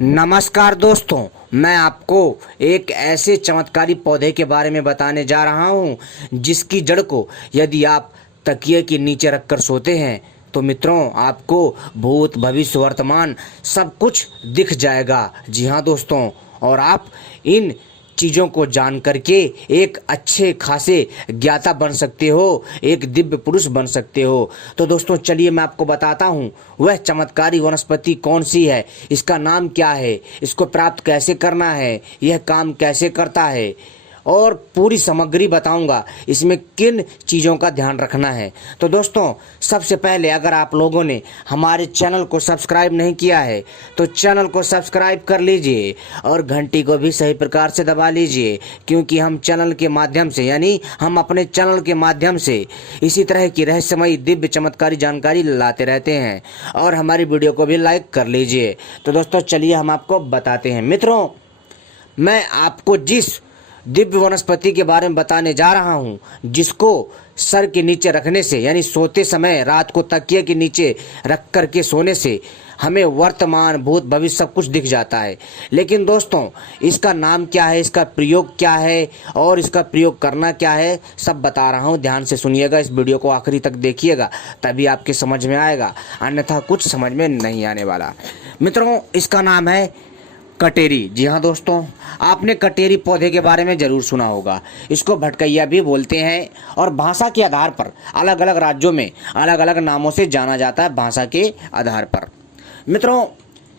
नमस्कार दोस्तों, मैं आपको एक ऐसे चमत्कारी पौधे के बारे में बताने जा रहा हूं जिसकी जड़ को यदि आप तकिए के नीचे रखकर सोते हैं तो मित्रों आपको भूत भविष्य वर्तमान सब कुछ दिख जाएगा। जी हाँ दोस्तों, और आप इन चीज़ों को जान करके एक अच्छे खासे ज्ञाता बन सकते हो, एक दिव्य पुरुष बन सकते हो। तो दोस्तों चलिए मैं आपको बताता हूँ वह चमत्कारी वनस्पति कौन सी है, इसका नाम क्या है, इसको प्राप्त कैसे करना है, यह काम कैसे करता है और पूरी सामग्री बताऊंगा इसमें किन चीज़ों का ध्यान रखना है। तो दोस्तों सबसे पहले अगर आप लोगों ने हमारे चैनल को सब्सक्राइब नहीं किया है तो चैनल को सब्सक्राइब कर लीजिए और घंटी को भी सही प्रकार से दबा लीजिए, क्योंकि हम चैनल के माध्यम से हम अपने चैनल के माध्यम से इसी तरह की रहस्यमयी दिव्य चमत्कारी जानकारी लाते रहते हैं। और हमारी वीडियो को भी लाइक कर लीजिए। तो दोस्तों चलिए हम आपको बताते हैं। मित्रों, मैं आपको जिस दिव्य वनस्पति के बारे में बताने जा रहा हूं जिसको सर के नीचे रखने से यानी सोते समय रात को तकिए के नीचे रख करके सोने से हमें वर्तमान भूत भविष्य सब कुछ दिख जाता है। लेकिन दोस्तों इसका नाम क्या है, इसका प्रयोग क्या है और इसका प्रयोग करना क्या है, सब बता रहा हूं। ध्यान से सुनिएगा, इस वीडियो को आखिरी तक देखिएगा तभी आपके समझ में आएगा, अन्यथा कुछ समझ में नहीं आने वाला। मित्रों इसका नाम है कटेरी। जी हाँ दोस्तों, आपने कटेरी पौधे के बारे में जरूर सुना होगा। इसको भटकैया भी बोलते हैं और भाषा के आधार पर अलग अलग राज्यों में अलग अलग नामों से जाना जाता है भाषा के आधार पर। मित्रों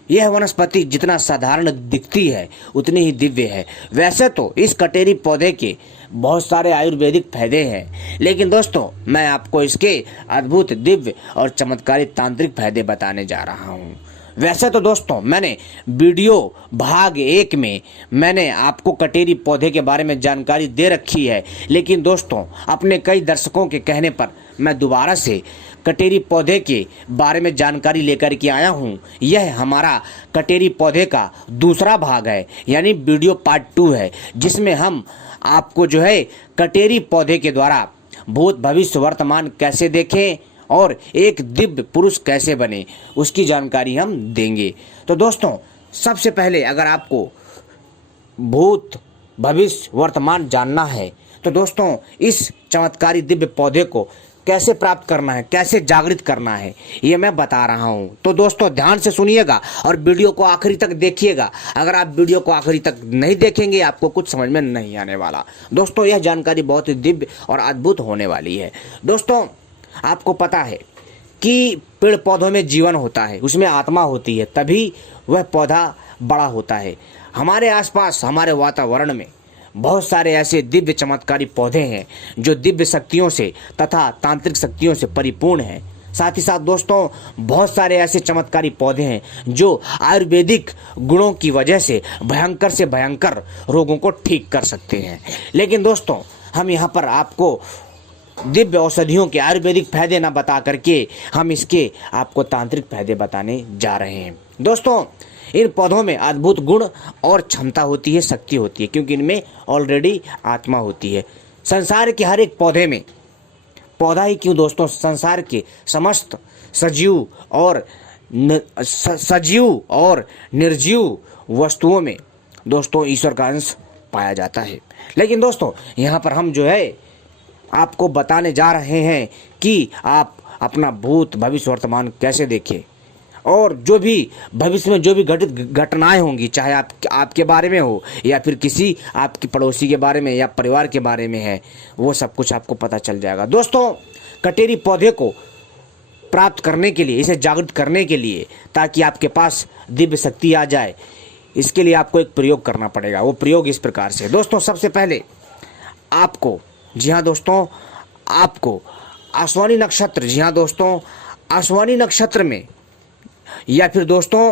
यह वनस्पति जितना साधारण दिखती है उतनी ही दिव्य है। वैसे तो इस कटेरी पौधे के बहुत सारे आयुर्वेदिक फायदे हैं, लेकिन दोस्तों मैं आपको इसके अद्भुत दिव्य और चमत्कारी तांत्रिक फायदे बताने जा रहा हूँ। वैसे तो दोस्तों मैंने वीडियो भाग 1 में मैंने आपको कटेरी पौधे के बारे में जानकारी दे रखी है, लेकिन दोस्तों अपने कई दर्शकों के कहने पर मैं दोबारा से कटेरी पौधे के बारे में जानकारी लेकर के आया हूँ। यह हमारा कटेरी पौधे का दूसरा भाग है, यानी वीडियो पार्ट 2 है, जिसमें हम आपको कटेरी पौधे के द्वारा भूत भविष्य वर्तमान कैसे देखें और एक दिव्य पुरुष कैसे बने उसकी जानकारी हम देंगे। तो दोस्तों सबसे पहले अगर आपको भूत भविष्य वर्तमान जानना है तो दोस्तों इस चमत्कारी दिव्य पौधे को कैसे प्राप्त करना है, कैसे जागृत करना है, ये मैं बता रहा हूँ। तो दोस्तों ध्यान से सुनिएगा और वीडियो को आखिरी तक देखिएगा। अगर आप वीडियो को आखिरी तक नहीं देखेंगे आपको कुछ समझ में नहीं आने वाला। दोस्तों यह जानकारी बहुत ही दिव्य और अद्भुत होने वाली है। दोस्तों आपको पता है कि पेड़ पौधों में जीवन होता है, उसमें आत्मा होती है, तभी वह पौधा बड़ा होता है। हमारे आसपास हमारे वातावरण में बहुत सारे ऐसे दिव्य चमत्कारी पौधे हैं जो दिव्य शक्तियों से तथा तांत्रिक शक्तियों से परिपूर्ण हैं। साथ ही साथ दोस्तों बहुत सारे ऐसे चमत्कारी पौधे हैं जो आयुर्वेदिक गुणों की वजह से भयंकर रोगों को ठीक कर सकते हैं। लेकिन दोस्तों हम यहाँ पर आपको दिव्य औषधियों के आयुर्वेदिक फायदे ना बता करके हम इसके आपको तांत्रिक फायदे बताने जा रहे हैं। दोस्तों इन पौधों में अद्भुत गुण और क्षमता होती है, शक्ति होती है, क्योंकि इनमें ऑलरेडी आत्मा होती है। संसार के हर एक पौधे में, पौधा ही क्यों दोस्तों, संसार के समस्त सजीव और निर्जीव वस्तुओं में दोस्तों ईश्वर का अंश पाया जाता है। लेकिन दोस्तों यहाँ पर हम आपको बताने जा रहे हैं कि आप अपना भूत भविष्य वर्तमान कैसे देखें और जो भी भविष्य में जो भी घटित घटनाएं होंगी, चाहे आपके बारे में हो या फिर किसी आपके पड़ोसी के बारे में या परिवार के बारे में है, वो सब कुछ आपको पता चल जाएगा। दोस्तों कटेरी पौधे को प्राप्त करने के लिए, इसे जागृत करने के लिए, ताकि आपके पास दिव्य शक्ति आ जाए, इसके लिए आपको एक प्रयोग करना पड़ेगा। वो प्रयोग इस प्रकार से दोस्तों, सबसे पहले आपको, जी हाँ दोस्तों, आपको अश्विनी नक्षत्र, जी हाँ दोस्तों, अश्विनी नक्षत्र में या फिर दोस्तों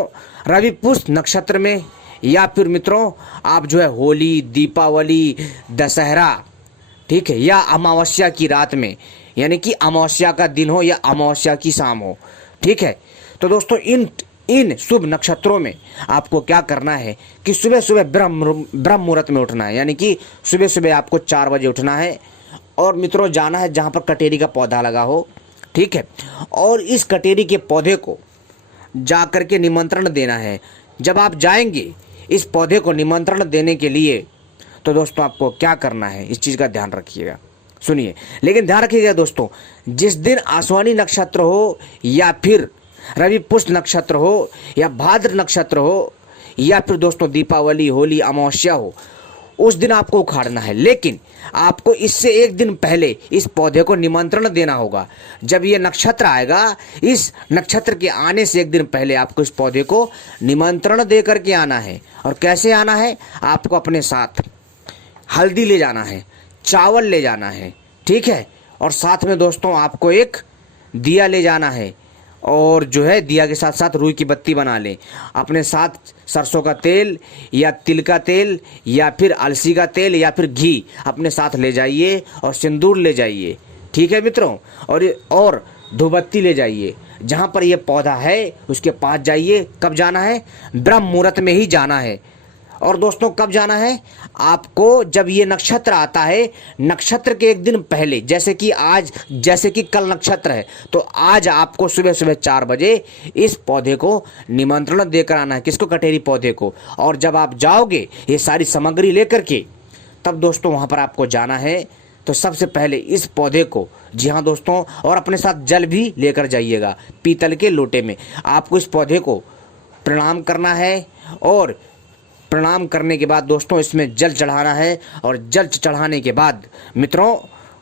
रवि पुष्य नक्षत्र में या फिर मित्रों आप होली, दीपावली, दशहरा, ठीक है, या अमावस्या की रात में, यानी कि अमावस्या का दिन हो या अमावस्या की शाम हो, ठीक है। तो दोस्तों इन शुभ नक्षत्रों में आपको क्या करना है कि सुबह सुबह ब्रह्म मुहूर्त में उठना है, यानी कि सुबह सुबह आपको 4 बजे उठना है और मित्रों जाना है जहाँ पर कटेरी का पौधा लगा हो, ठीक है, और इस कटेरी के पौधे को जा कर के निमंत्रण देना है जब आप जाएंगे इस पौधे को निमंत्रण देने के लिए, तो दोस्तों आपको क्या करना है, इस चीज़ का ध्यान रखिएगा, सुनिए। लेकिन ध्यान रखिएगा दोस्तों, जिस दिन आश्वानी नक्षत्र हो या फिर रवि पुष्य नक्षत्र हो या भाद्र नक्षत्र हो या फिर दोस्तों दीपावली, होली, अमावस्या हो, उस दिन आपको उखाड़ना है। लेकिन आपको इससे एक दिन पहले इस पौधे को निमंत्रण देना होगा। जब ये नक्षत्र आएगा, इस नक्षत्र के आने से एक दिन पहले आपको इस पौधे को निमंत्रण दे करके आना है। और कैसे आना है, आपको अपने साथ हल्दी ले जाना है, चावल ले जाना है, ठीक है, और साथ में दोस्तों आपको एक दिया ले जाना है, और जो है दिया के साथ साथ रुई की बत्ती बना लें। अपने साथ सरसों का तेल या तिल का तेल या फिर अलसी का तेल या फिर घी अपने साथ ले जाइए और सिंदूर ले जाइए, ठीक है मित्रों। और धूपबत्ती ले जाइए। जहाँ पर ये पौधा है उसके पास जाइए। कब जाना है, ब्रह्म मुहूर्त में ही जाना है। और दोस्तों कब जाना है, आपको जब ये नक्षत्र आता है, नक्षत्र के एक दिन पहले, जैसे कि कल नक्षत्र है, तो आज आपको सुबह सुबह 4 बजे इस पौधे को निमंत्रण देकर आना है। किसको, कटेरी पौधे को। और जब आप जाओगे ये सारी सामग्री लेकर के, तब दोस्तों वहाँ पर आपको जाना है। तो सबसे पहले इस पौधे को, जी हाँ दोस्तों, और अपने साथ जल भी लेकर जाइएगा, पीतल के लोटे में। आपको इस पौधे को प्रणाम करना है और प्रणाम करने के बाद दोस्तों इसमें जल चढ़ाना है। और जल चढ़ाने के बाद मित्रों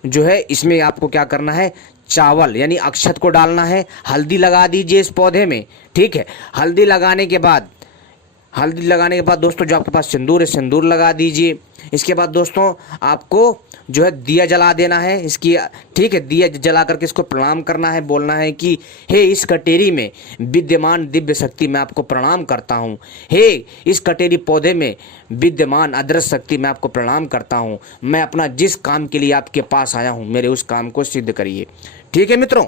जो है इसमें आपको क्या करना है, चावल यानी अक्षत को डालना है। हल्दी लगा दीजिए इस पौधे में, ठीक है। हल्दी लगाने के बाद दोस्तों जो आपके पास सिंदूर है, सिंदूर लगा दीजिए। इसके बाद दोस्तों आपको जो है दिया जला देना है इसकी, ठीक है। दिया जला करके इसको प्रणाम करना है, बोलना है कि हे इस कटेरी में विद्यमान दिव्य शक्ति, मैं आपको प्रणाम करता हूँ। हे इस कटेरी पौधे में विद्यमान अदृश्य शक्ति, मैं आपको प्रणाम करता हूँ। मैं अपना जिस काम के लिए आपके पास आया हूँ, मेरे उस काम को सिद्ध करिए, ठीक है मित्रों।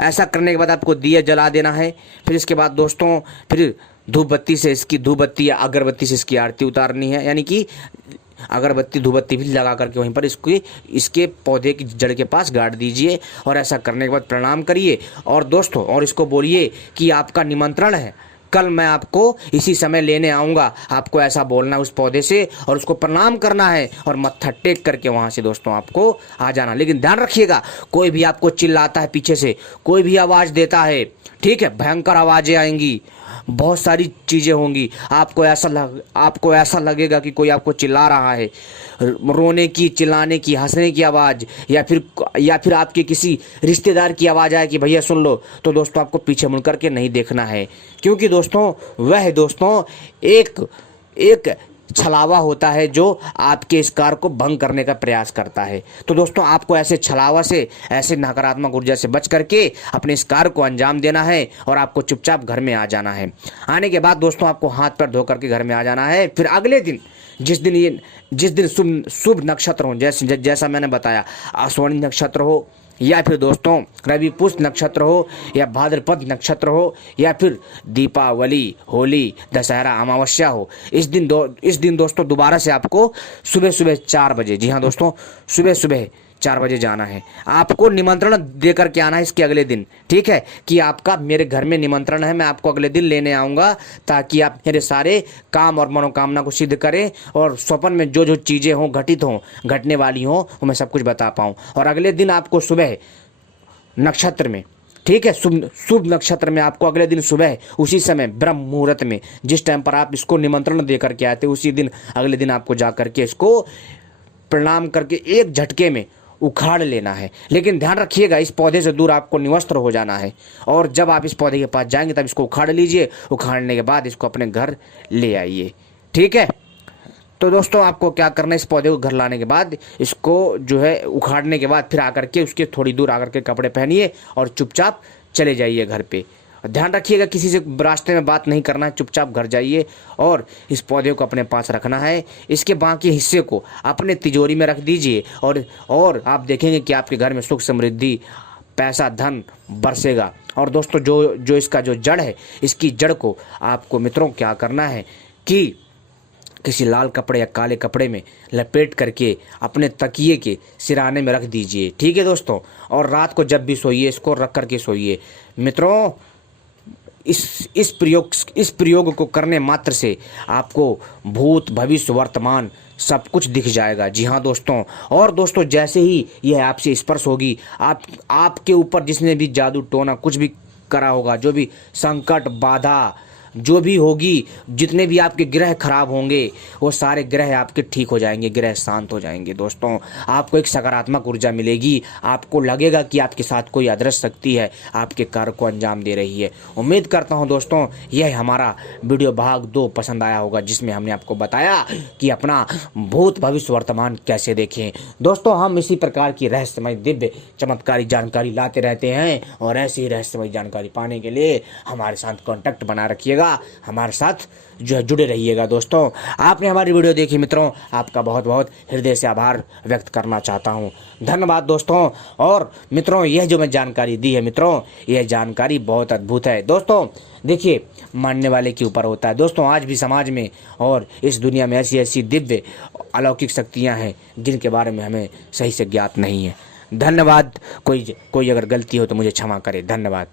ऐसा करने के बाद आपको दिया जला देना है। फिर इसके बाद दोस्तों फिर धूप बत्ती या अगरबत्ती से इसकी आरती उतारनी है, यानी कि अगरबत्ती धूपबत्ती भी लगा करके वहीं पर इसके पौधे की जड़ के पास गाड़ दीजिए। और ऐसा करने के बाद प्रणाम करिए। और दोस्तों और इसको बोलिए कि आपका निमंत्रण है, कल मैं आपको इसी समय लेने आऊँगा। आपको ऐसा बोलना है उस पौधे से और उसको प्रणाम करना है और मत्था टेक करके वहाँ से दोस्तों आपको आ जाना। लेकिन ध्यान रखिएगा, कोई भी आपको चिल्लाता है पीछे से, कोई भी आवाज़ देता है, ठीक है, भयंकर आवाज़ें आएंगी, बहुत सारी चीज़ें होंगी। आपको ऐसा लगेगा कि कोई आपको चिल्ला रहा है, रोने की, चिल्लाने की, हंसने की आवाज़, या फिर आपके किसी रिश्तेदार की आवाज़ आए कि भैया सुन लो, तो दोस्तों आपको पीछे मुड़ करके नहीं देखना है। क्योंकि दोस्तों वह दोस्तों एक छलावा होता है जो आपके इस कार्य को भंग करने का प्रयास करता है। तो दोस्तों आपको ऐसे छलावा से, ऐसे नकारात्मक ऊर्जा से बच करके अपने इस कार्य को अंजाम देना है और आपको चुपचाप घर में आ जाना है। आने के बाद दोस्तों आपको हाथ पैर धो करके घर में आ जाना है। फिर अगले दिन जिस दिन शुभ नक्षत्र हो, जैसा मैंने बताया, आश्विनी नक्षत्र हो या फिर दोस्तों रवि पुष्य नक्षत्र हो या भाद्रपद नक्षत्र हो या फिर दीपावली, होली, दशहरा, अमावस्या हो, इस दिन दोस्तों दोबारा से आपको सुबह सुबह 4 बजे, जी हाँ दोस्तों, सुबह सुबह 4 बजे जाना है। आपको निमंत्रण दे करके आना है इसके अगले दिन, ठीक है, कि आपका मेरे घर में निमंत्रण है, मैं आपको अगले दिन लेने आऊँगा, ताकि आप मेरे सारे काम और मनोकामना को सिद्ध करें और स्वप्न में जो चीज़ें हों, घटने वाली हों, वो मैं सब कुछ बता पाऊँ। और अगले दिन आपको सुबह नक्षत्र में, ठीक है, शुभ नक्षत्र में आपको अगले दिन सुबह उसी समय ब्रह्म मुहूर्त में, जिस टाइम पर आप इसको निमंत्रण दे करके आए थे, उसी दिन अगले दिन आपको जा करके इसको प्रणाम करके एक झटके में उखाड़ लेना है। लेकिन ध्यान रखिएगा, इस पौधे से दूर आपको निवस्त्र हो जाना है। और जब आप इस पौधे के पास जाएंगे तब इसको उखाड़ लीजिए। उखाड़ने के बाद इसको अपने घर ले आइए, ठीक है। तो दोस्तों आपको क्या करना है, इस पौधे को घर लाने के बाद इसको जो है उखाड़ने के बाद फिर आकर के उसके थोड़ी दूर आकर के कपड़े पहनिए और चुपचाप चले जाइए घर पे। ध्यान रखिएगा, किसी से रास्ते में बात नहीं करना है, चुपचाप घर जाइए और इस पौधे को अपने पास रखना है। इसके बाकी हिस्से को अपने तिजोरी में रख दीजिए और आप देखेंगे कि आपके घर में सुख समृद्धि, पैसा, धन बरसेगा। और दोस्तों जो इसका जो जड़ है, इसकी जड़ को आपको मित्रों क्या करना है कि किसी लाल कपड़े या काले कपड़े में लपेट करके अपने तकिए के सिराने में रख दीजिए, ठीक है दोस्तों। और रात को जब भी सोइए इसको रख करके सोइए। मित्रों इस प्रयोग को करने मात्र से आपको भूत भविष्य वर्तमान सब कुछ दिख जाएगा। जी हाँ दोस्तों, और दोस्तों जैसे ही यह आपसे स्पर्श होगी, आपके ऊपर जिसने भी जादू टोना कुछ भी करा होगा, जो भी संकट बाधा जो भी होगी, जितने भी आपके ग्रह खराब होंगे, वो सारे ग्रह आपके ठीक हो जाएंगे, ग्रह शांत हो जाएंगे। दोस्तों आपको एक सकारात्मक ऊर्जा मिलेगी, आपको लगेगा कि आपके साथ कोई अदृश्य शक्ति है, आपके कार्य को अंजाम दे रही है। उम्मीद करता हूं दोस्तों यह हमारा वीडियो भाग 2 पसंद आया होगा, जिसमें हमने आपको बताया कि अपना भूत भविष्य वर्तमान कैसे देखें। दोस्तों हम इसी प्रकार की रहस्यमय दिव्य चमत्कारी जानकारी लाते रहते हैं, और ऐसी ही रहस्यमय जानकारी पाने के लिए हमारे साथ कॉन्टैक्ट बना रखिएगा, हमारे साथ जो है जुड़े रहिएगा। दोस्तों आपने हमारी वीडियो देखी, मित्रों आपका बहुत बहुत हृदय से आभार व्यक्त करना चाहता हूं। धन्यवाद दोस्तों। और मित्रों यह जो मैं जानकारी दी है मित्रों, यह जानकारी बहुत अद्भुत है। दोस्तों देखिए, मानने वाले के ऊपर होता है। दोस्तों आज भी समाज में और इस दुनिया में ऐसी ऐसी दिव्य अलौकिक शक्तियां हैं जिनके बारे में हमें सही से ज्ञात नहीं है। धन्यवाद। कोई अगर गलती हो तो मुझे क्षमा करे। धन्यवाद।